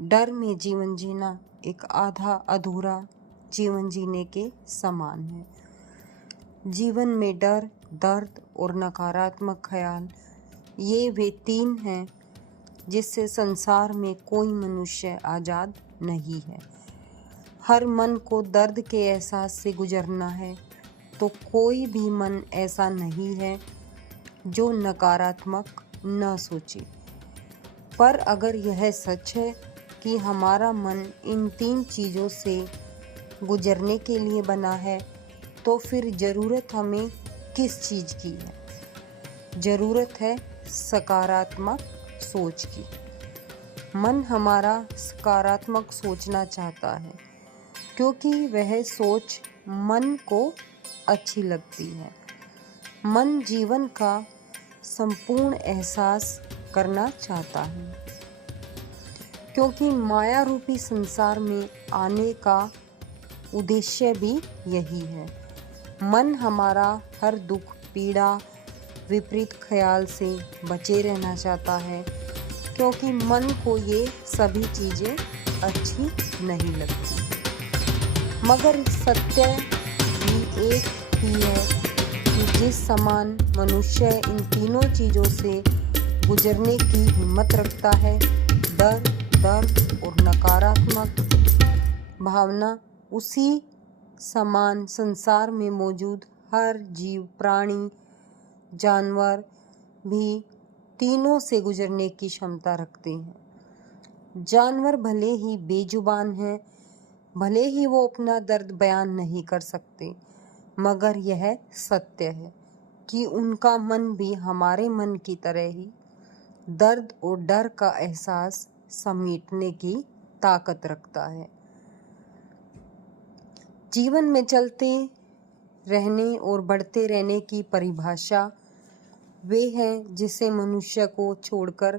डर में जीवन जीना एक आधा अधूरा जीवन जीने के समान है। जीवन में डर, दर्द और नकारात्मक ख्याल, ये वे तीन हैं जिससे संसार में कोई मनुष्य आज़ाद नहीं है। हर मन को दर्द के एहसास से गुजरना है, तो कोई भी मन ऐसा नहीं है जो नकारात्मक न सोचे। पर अगर यह सच है कि हमारा मन इन तीन चीज़ों से गुजरने के लिए बना है, तो फिर ज़रूरत हमें किस चीज़ की है? ज़रूरत है सकारात्मक सोच की। मन हमारा सकारात्मक सोचना चाहता है, क्योंकि वह सोच मन को अच्छी लगती है। मन जीवन का संपूर्ण एहसास करना चाहता है, क्योंकि माया रूपी संसार में आने का उद्देश्य भी यही है। मन हमारा हर दुख, पीड़ा, विपरीत ख्याल से बचे रहना चाहता है, क्योंकि मन को ये सभी चीज़ें अच्छी नहीं लगती। मगर सत्य भी एक ही है कि जिस समान मनुष्य इन तीनों चीज़ों से गुजरने की हिम्मत रखता है, डर, दर्द और नकारात्मक भावना, उसी समान संसार में मौजूद हर जीव, प्राणी, जानवर भी तीनों से गुजरने की क्षमता रखते हैं। जानवर भले ही बेजुबान हैं, भले ही वो अपना दर्द बयान नहीं कर सकते, मगर यह सत्य है कि उनका मन भी हमारे मन की तरह ही दर्द और डर का एहसास समेटने की ताकत रखता है। जीवन में चलते रहने और बढ़ते रहने की परिभाषा वे है जिसे मनुष्य को छोड़कर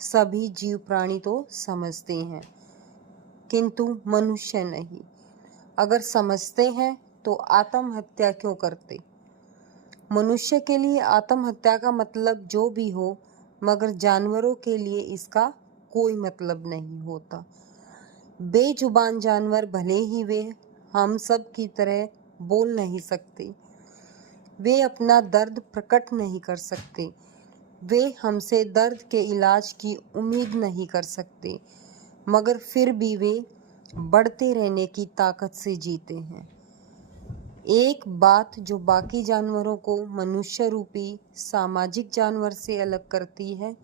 सभी जीव प्राणी तो समझते हैं, किंतु मनुष्य नहीं। अगर समझते हैं तो आत्महत्या क्यों करते? मनुष्य के लिए आत्महत्या का मतलब जो भी हो, मगर जानवरों के लिए इसका कोई मतलब नहीं होता। बेजुबान जानवर भले ही वे हम सब की तरह बोल नहीं सकते, वे अपना दर्द प्रकट नहीं कर सकते, वे हमसे दर्द के इलाज की उम्मीद नहीं कर सकते, मगर फिर भी वे बढ़ते रहने की ताकत से जीते हैं। एक बात जो बाकी जानवरों को मनुष्य रूपी सामाजिक जानवर से अलग करती है,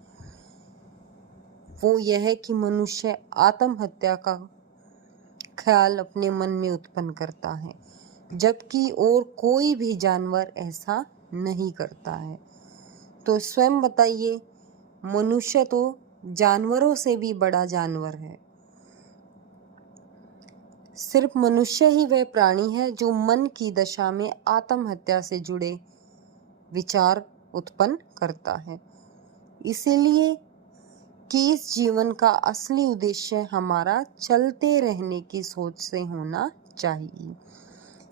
वो यह है कि मनुष्य आत्महत्या का ख्याल अपने मन में उत्पन्न करता है, जबकि और कोई भी जानवर ऐसा नहीं करता है। तो स्वयं बताइए, मनुष्य तो जानवरों से भी बड़ा जानवर है। सिर्फ मनुष्य ही वह प्राणी है जो मन की दशा में आत्महत्या से जुड़े विचार उत्पन्न करता है। इसीलिए कि इस जीवन का असली उद्देश्य हमारा चलते रहने की सोच से होना चाहिए।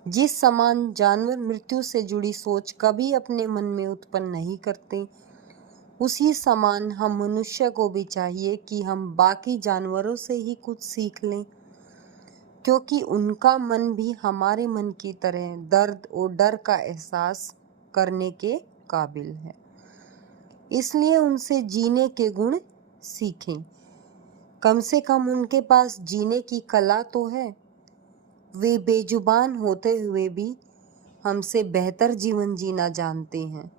जिस समान जानवर मृत्यु से जुड़ी सोच कभी अपने मन में उत्पन्न नहीं करते, उसी समान हम मनुष्य को भी चाहिए कि हम बाकी जानवरों से ही कुछ सीख लें, क्योंकि उनका मन भी हमारे मन की तरह दर्द और डर का एहसास करने के काबिल है। इसलिए उनसे जीने के गुण सीखें। कम से कम उनके पास जीने की कला तो है। वे बेजुबान होते हुए भी हमसे बेहतर जीवन जीना जानते हैं।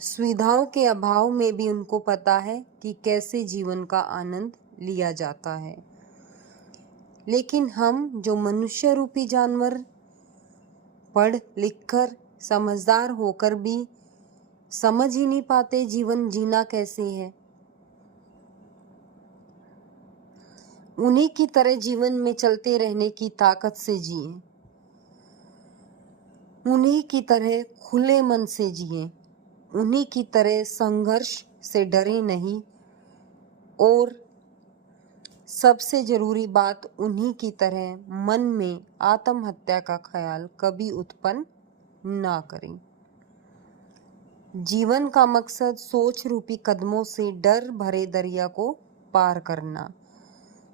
सुविधाओं के अभाव में भी उनको पता है कि कैसे जीवन का आनंद लिया जाता है। लेकिन हम जो मनुष्य रूपी जानवर पढ़ लिखकर समझदार होकर भी समझ ही नहीं पाते जीवन जीना कैसे है। उन्हीं की तरह जीवन में चलते रहने की ताकत से जिए, उन्हीं की तरह खुले मन से जिए, उन्हीं की तरह संघर्ष से डरे नहीं, और सबसे जरूरी बात, उन्हीं की तरह मन में आत्महत्या का ख्याल कभी उत्पन्न ना करें। जीवन का मकसद सोच रूपी कदमों से डर भरे दरिया को पार करना,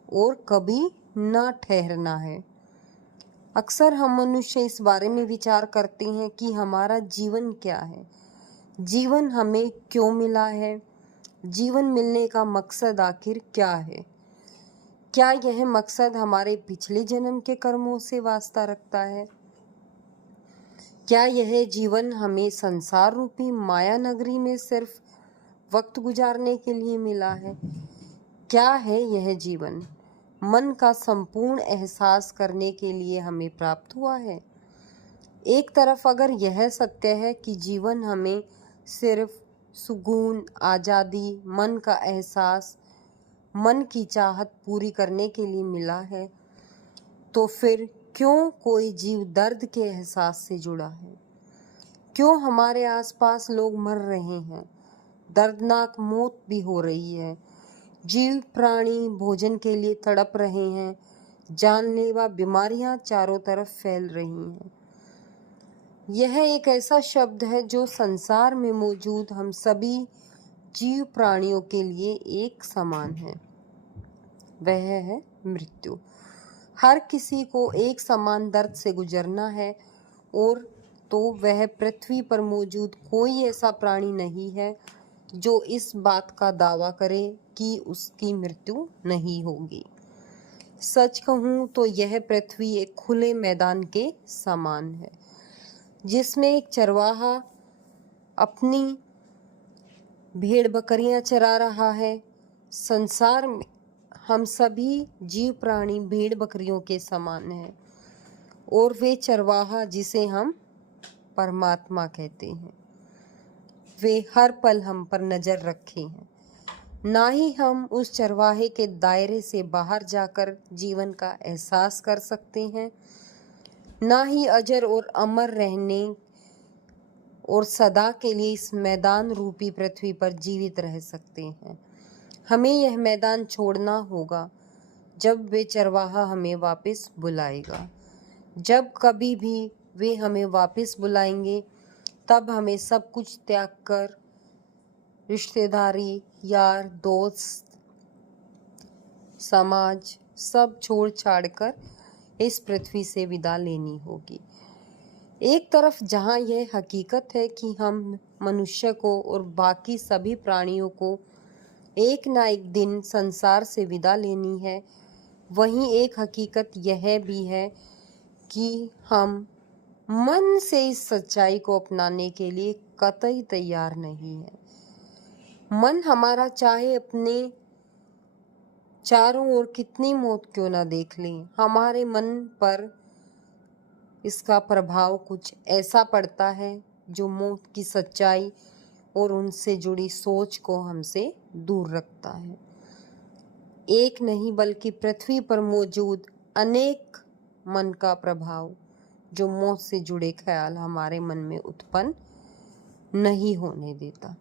और कभी न ठहरना है। अक्सर हम मनुष्य इस बारे में विचार करते हैं कि हमारा जीवन क्या है, जीवन हमें क्यों मिला है, जीवन मिलने का मकसद आखिर क्या है। क्या यह मकसद हमारे पिछले जन्म के कर्मों से वास्ता रखता है? क्या यह जीवन हमें संसार रूपी माया नगरी में सिर्फ वक्त गुजारने के लिए मिला है? क्या है यह जीवन मन का संपूर्ण एहसास करने के लिए हमें प्राप्त हुआ है? एक तरफ अगर यह सत्य है कि जीवन हमें सिर्फ सुकून, आज़ादी, मन का एहसास, मन की चाहत पूरी करने के लिए मिला है, तो फिर क्यों कोई जीव दर्द के एहसास से जुड़ा है? क्यों हमारे आसपास लोग मर रहे हैं, दर्दनाक मौत भी हो रही है, जीव प्राणी भोजन के लिए तड़प रहे हैं, जानलेवा बीमारियां चारों तरफ फैल रही हैं। यह एक ऐसा शब्द है जो संसार में मौजूद हम सभी जीव प्राणियों के लिए एक समान है। वह है मृत्यु। हर किसी को एक समान दर्द से गुजरना है, और तो वह पृथ्वी पर मौजूद कोई ऐसा प्राणी नहीं है जो इस बात का दावा करे कि उसकी मृत्यु नहीं होगी। सच कहूँ तो यह पृथ्वी एक खुले मैदान के समान है, जिसमें एक चरवाहा अपनी भेड़ बकरियां चरा रहा है। संसार में हम सभी जीव प्राणी भेड़ बकरियों के समान हैं, और वे चरवाहा जिसे हम परमात्मा कहते हैं, वे हर पल हम पर नजर रखे हैं। ना ही हम उस चरवाहे के दायरे से बाहर जाकर जीवन का एहसास कर सकते हैं, ना ही अजर और अमर रहने और सदा के लिए इस मैदान रूपी पृथ्वी पर जीवित रह सकते हैं। हमें यह मैदान छोड़ना होगा जब वे चरवाहा हमें वापस बुलाएगा। जब कभी भी वे हमें वापस बुलाएंगे, तब हमें सब कुछ त्याग कर रिश्तेदारी, यार, दोस्त, समाज सब छोड़ छाड़ कर इस पृथ्वी से विदा लेनी होगी। एक तरफ जहाँ यह हकीकत है कि हम मनुष्य को और बाकी सभी प्राणियों को एक ना एक दिन संसार से विदा लेनी है, वहीं एक हकीकत यह भी है कि हम मन से इस सच्चाई को अपनाने के लिए कतई तैयार नहीं है। मन हमारा चाहे अपने चारों ओर कितनी मौत क्यों ना देख ले, हमारे मन पर इसका प्रभाव कुछ ऐसा पड़ता है जो मौत की सच्चाई और उनसे जुड़ी सोच को हमसे दूर रखता है। एक नहीं बल्कि पृथ्वी पर मौजूद अनेक मन का प्रभाव जो मौत से जुड़े ख्याल हमारे मन में उत्पन्न नहीं होने देता।